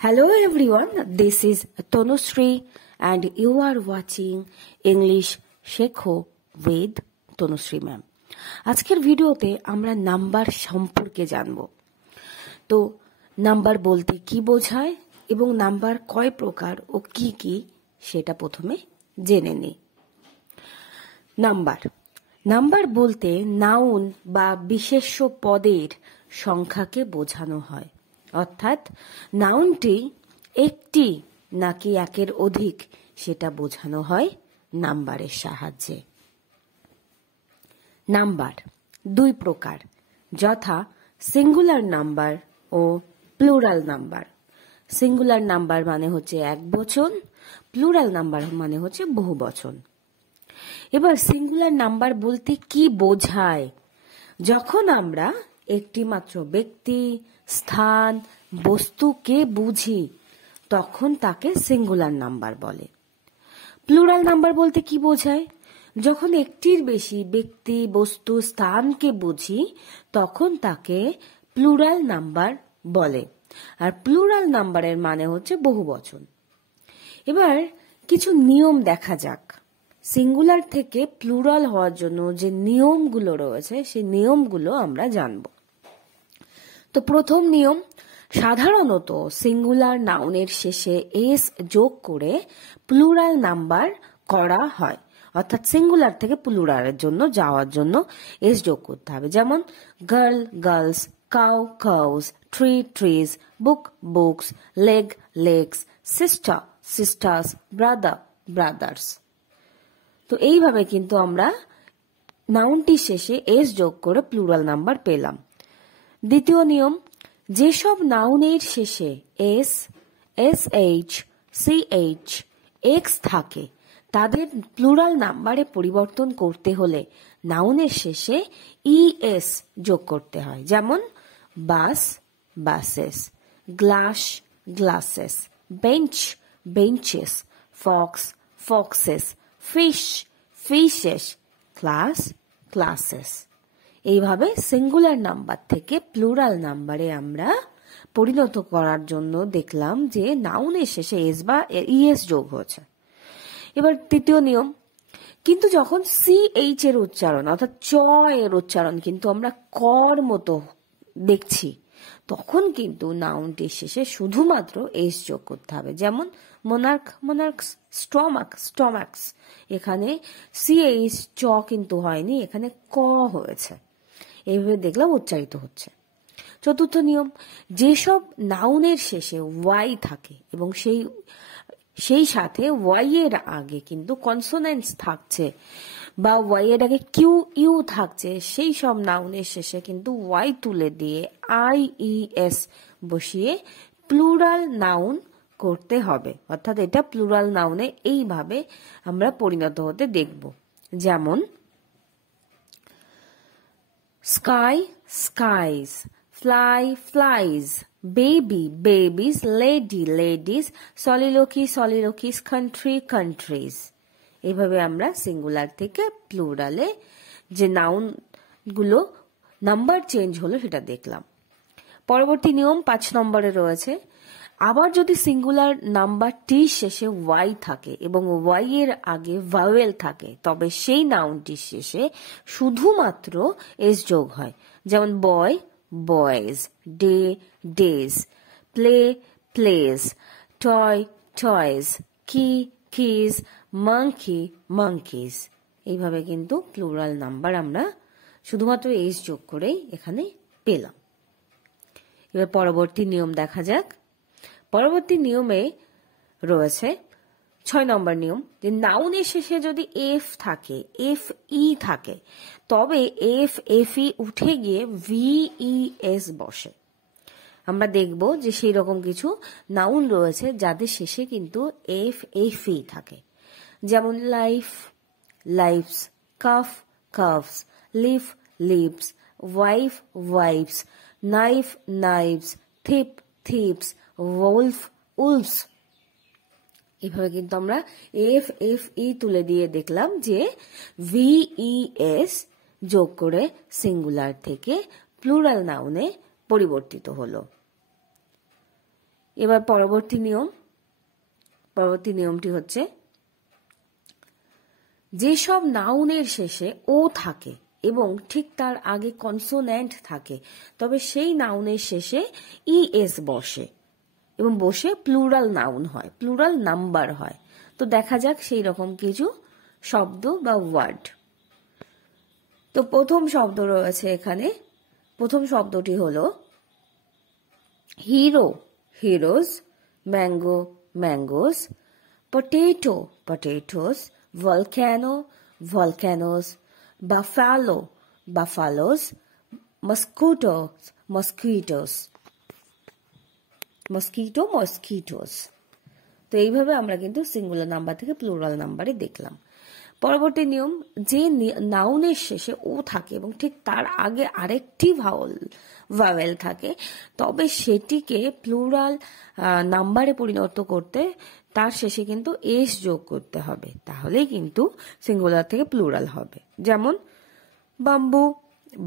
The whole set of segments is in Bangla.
Hello everyone, this is Tanushree and you are watching English শেখো with Tanushree ma'am. আজকের ভিডিওতে আমরা নাম্বার সম্পর্কে জানব। তো নাম্বার বলতে কি বোঝায় এবং নাম্বার কয় প্রকার ও কি কি সেটা প্রথমে জেনে নিই। নাম্বার বলতে নাউন বা বিশেষ্য পদের সংখ্যাকে বোঝানো হয়। অর্থাৎ নাউনটি একটি নাকি একের অধিক সেটা বোঝানো হয় নাম্বারের সাহায্যে। নাম্বার দুই প্রকার, যথা সিঙ্গুলার নাম্বার ও প্লুরাল নাম্বার। সিঙ্গুলার নাম্বার মানে হচ্ছে এক বচন, প্লুরাল নাম্বার মানে হচ্ছে বহু বচন। এবার সিঙ্গুলার নাম্বার বলতে কি বোঝায়? যখন আমরা একটি মাত্র ব্যক্তি, স্থান, বস্তুকে বুঝি তখন তাকে সিঙ্গুলার নাম্বার বলে। প্লুরাল নাম্বার বলতে কি বোঝায়? যখন একটির বেশি ব্যক্তি, বস্তু, স্থানকে বুঝি তখন তাকে প্লুরাল নাম্বার বলে। আর প্লুরাল নাম্বারের মানে হচ্ছে বহু বচন। এবার কিছু নিয়ম দেখা যাক। সিঙ্গুলার থেকে প্লুরাল হওয়ার জন্য যে নিয়মগুলো রয়েছে সেই নিয়মগুলো আমরা জানব। তো প্রথম নিয়ম, সাধারণত সিঙ্গুলার নাউনের শেষে এস যোগ করে প্লুরাল নাম্বার করা হয়। অর্থাৎ সিঙ্গুলার থেকে প্লুরালের জন্য যাওয়ার জন্য এস যোগ করতে হবে। যেমন girl girls, cow cows, tree trees, বুক books, leg legs, sister sisters, brother brothers. তো এইভাবে কিন্তু আমরা নাউনটির শেষে এস যোগ করে প্লুরাল নাম্বার পেলাম। দ্বিতীয় নিয়ম, যেসব নাউনের শেষে এস, এসএইচ, সিএইচ, এক্স থাকে তাদের প্লুরাল নাম্বারে পরিবর্তন করতে হলে নাউনের শেষে ইএস যোগ করতে হয়। যেমন bus buses, glass glasses, bench benches, fox foxes, fish fishes, class classes. এইভাবে সিঙ্গুলার নাম্বার থেকে প্লুরাল নাম্বারে আমরা পরিণত করার জন্য দেখলাম যে নাউনের শেষে এস বা ইএস যোগ হচ্ছে। এবার তৃতীয় নিয়ম, কিন্তু যখন সিএইচ এর উচ্চারণ অর্থাৎ চ এর উচ্চারণ কিন্তু আমরা কর মতো দেখছি তখন কিন্তু নাউনটির শেষে শুধুমাত্র এস যোগ করতে হবে। যেমন মোনার্ক মোনার্কস, স্টমাক স্টমাক্স। এখানে সিএইচ চ কিন্তু হয়নি, এখানে ক হয়েছে। এইভাবে দেখলাম উচ্চারিত হচ্ছে। চতুর্থ নিয়ম, যেসব নাউনের শেষে ওয়াই থাকে এবং সেই সাথে ওয়াই এর আগে কিন্তু কনসোনেন্টস থাকছে বা ওয়াই এর আগে কিউ ইউ থাকছে, সেই সব নাউনের শেষে কিন্তু ওয়াই তুলে দিয়ে আইইএস বসিয়ে প্লুরাল নাউন করতে হবে। অর্থাৎ এটা প্লুরাল নাউনে এইভাবে আমরা পরিণত হতে দেখব। যেমন sky skies, fly flies, baby babies, lady ladies, soliloquy soliloquies, country countries। এইভাবে আমরা সিঙ্গুলার থেকে প্লুরালে যে নাউন গুলো নাম্বার চেঞ্জ হলো সেটা দেখলাম। পরবর্তী নিয়ম 5 নম্বরে রয়েছে, আবার যদি সিঙ্গুলার নাম্বারটি শেষে ওয়াই থাকে এবং ওয়াই এর আগে ভাওয়েল থাকে তবে সেই নাউনটির শেষে শুধুমাত্র এস যোগ হয়। যেমন boy boys, day days, play plays, toy toys, key keys, monkey monkeys. এইভাবে কিন্তু প্লুরাল নাম্বার আমরা শুধুমাত্র এস যোগ করেই এখানে পেলাম। এবার পরবর্তী নিয়ম দেখা যাক। পরবর্তী নিয়মে রয়েছে 6 নম্বর নিয়ম, যে নাউনের শেষে যদি এফ থাকে, এফ ই থাকে তবে এফ এফ ই উঠে গিয়ে ভিইএস বসে। আমরা দেখব যে সেই রকম কিছু নাউন রয়েছে যাদের শেষে কিন্তু এফ এফ ই থাকে। যেমন life lifes, calf calfs, leaf leaves, wife wifes, knife knives, thief thiefs, wolf wolfs. এভাবে কিন্তু আমরা এফ এফ ই তুলে দিয়ে দেখলাম যে ভিইএস যোগ করে সিঙ্গুলার থেকে প্লুরাল নাউনে পরিবর্তিত হলো। এবার পরবর্তী নিয়মটি হচ্ছে, যেসব নাউনের শেষে ও থাকে এবং ঠিক তার আগে কনসোন্যান্ট থাকে, তবে সেই নাউনের শেষে ইএস বসে এবং বসে প্লুরাল নাউন হয়, প্লুরাল নাম্বার হয়। তো দেখা যাক সেই রকম কিছু শব্দ বা ওয়ার্ড। তো প্রথম শব্দ রয়েছে এখানে, প্রথম শব্দটি হলো hero, heroes, mango, mangoes, potato, potatoes, volcano, volcanoes, buffalo, buffaloes, mosquitoes, mosquitoes, mosquito, mosquitoes। তো এইভাবে আমরা কিন্তু সিঙ্গুলার নাম্বার থেকে প্লুরাল নাম্বারে দেখলাম। পরবর্তী নিয়ম, যে নাউনের শেষে ও থাকে এবং ঠিক তার আগে আরেকটি ভাওয়েল থাকে, তবে সেটিকে প্লুরাল নাম্বারে পরিণত করতে তার শেষে কিন্তু এস যোগ করতে হবে, তাহলেই কিন্তু সিঙ্গুলার থেকে প্লুরাল হবে। যেমন bamboo,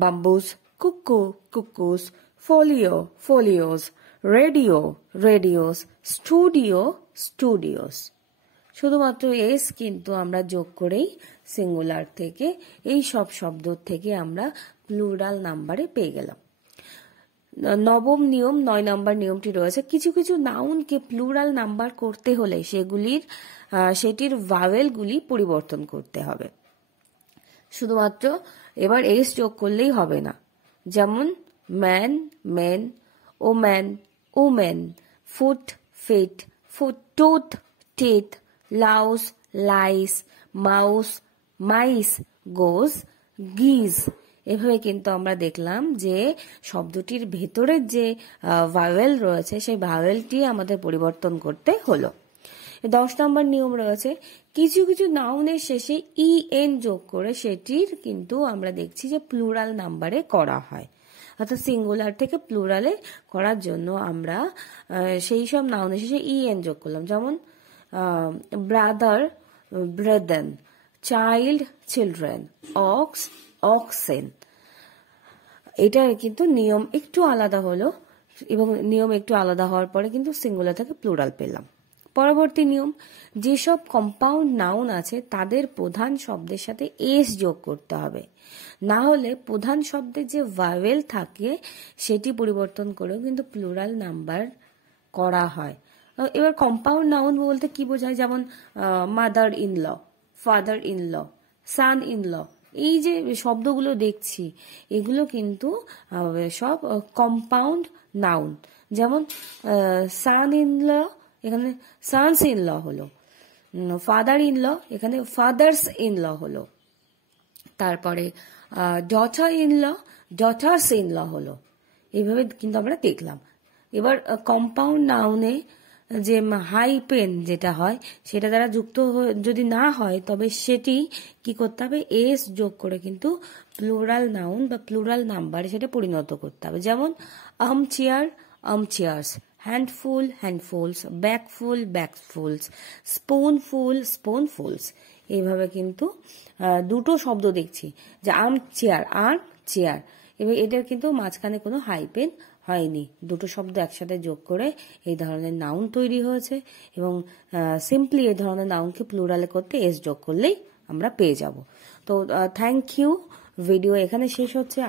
bamboos, cuckoo, cuckoos, folio, folios, radio, radios, studio, studios. শুধুমাত্র এস কিন্তু আমরা যোগ করেই সিঙ্গুলার থেকে এই সব শব্দ থেকে আমরা প্লুরাল নাম্বারে পেয়ে গেলাম। নবম নিয়ম, 9 নম্বর নিয়মটি রয়েছে, কিছু কিছু নাউনকে প্লুরাল নাম্বার করতে হলে সেটির ভাওয়েলগুলি পরিবর্তন করতে হবে। শুধুমাত্র এবার এস যোগ করলেই হবে না। যেমন man, men, woman, women, foot, feet, tooth, teeth, louse, lice, mouse, mice, goose, geese. এভাবে কিন্তু আমরা দেখলাম যে শব্দটির ভেতরের যে ভাওয়েল রয়েছে সেই ভাওয়েলটি আমাদের পরিবর্তন করতে হলো। 10 নম্বর নিয়ম রয়েছে, কিছু কিছু নাউনের শেষে ইএন যোগ করে সেটির কিন্তু আমরা দেখছি যে প্লুরাল নাম্বারে করা হয়। অর্থাৎ সিঙ্গুলার থেকে প্লুরালে করার জন্য আমরা সেই সব নাউনের শেষে ইএন যোগ করলাম। যেমন brother, brethren, child, children, ox, oxen. এটা কিন্তু নিয়ম একটু আলাদা হলো এবং নিয়ম একটু আলাদা হওয়ার পরে কিন্তু সিঙ্গুলার থেকে প্লুরাল পেলাম। পরবর্তী নিয়ম, যেসব কম্পাউন্ড নাউন আছে তাদের প্রধান শব্দের সাথে এস যোগ করতে হবে, না হলে প্রধান শব্দের যে ভাওয়েল থাকে সেটি পরিবর্তন করেও কিন্তু প্লুরাল নাম্বার করা হয়। এবার কম্পাউন্ড নাউন বলতে কি বোঝায়, যেমন mother in law, father in law, son in law, এই যে শব্দগুলো দেখছি এগুলো কিন্তু সব কম্পাউন্ড নাউন। যেমন সান ইন ল, এখানে সানস ইন ল হলো, ফাদার ইন ল, এখানে ফাদার্স ইন ল হলো, তারপরে daughter in law, daughters in law হলো। এইভাবে কিন্তু আমরা দেখলাম। এবার কম্পাউন্ড নাউনে যে হাইপেন যেটা হয় সেটা দ্বারা যুক্ত যদি না হয় তবে সেটি কি করতে হবে, এস যোগ করে কিন্তু প্লুরাল নাউন বা প্লুরাল নাম্বারে সেটা পরিণত করতে হবে। যেমন চেয়ার, চেয়ার্স, হ্যান্ডফুল, হ্যান্ডফুলস, ব্যাগফুল, ব্যাগফুলস, স্পুনফুল, স্পুনফুলস। এইভাবে কিন্তু দুটো শব্দ দেখছি যে চেয়ার, চেয়ার, এবং এটার কিন্তু মাঝখানে কোনো হাইপেন হয়নি, দুটো শব্দ একসাথে যোগ করে এই ধরনের নাউন তৈরি হয়েছে এবং সিম্পলি এই ধরনের নাউনকে প্লুরালে করতে এস যোগ করলেই আমরা পেয়ে যাব। তো থ্যাংক ইউ। ভিডিও এখানে শেষ হচ্ছে।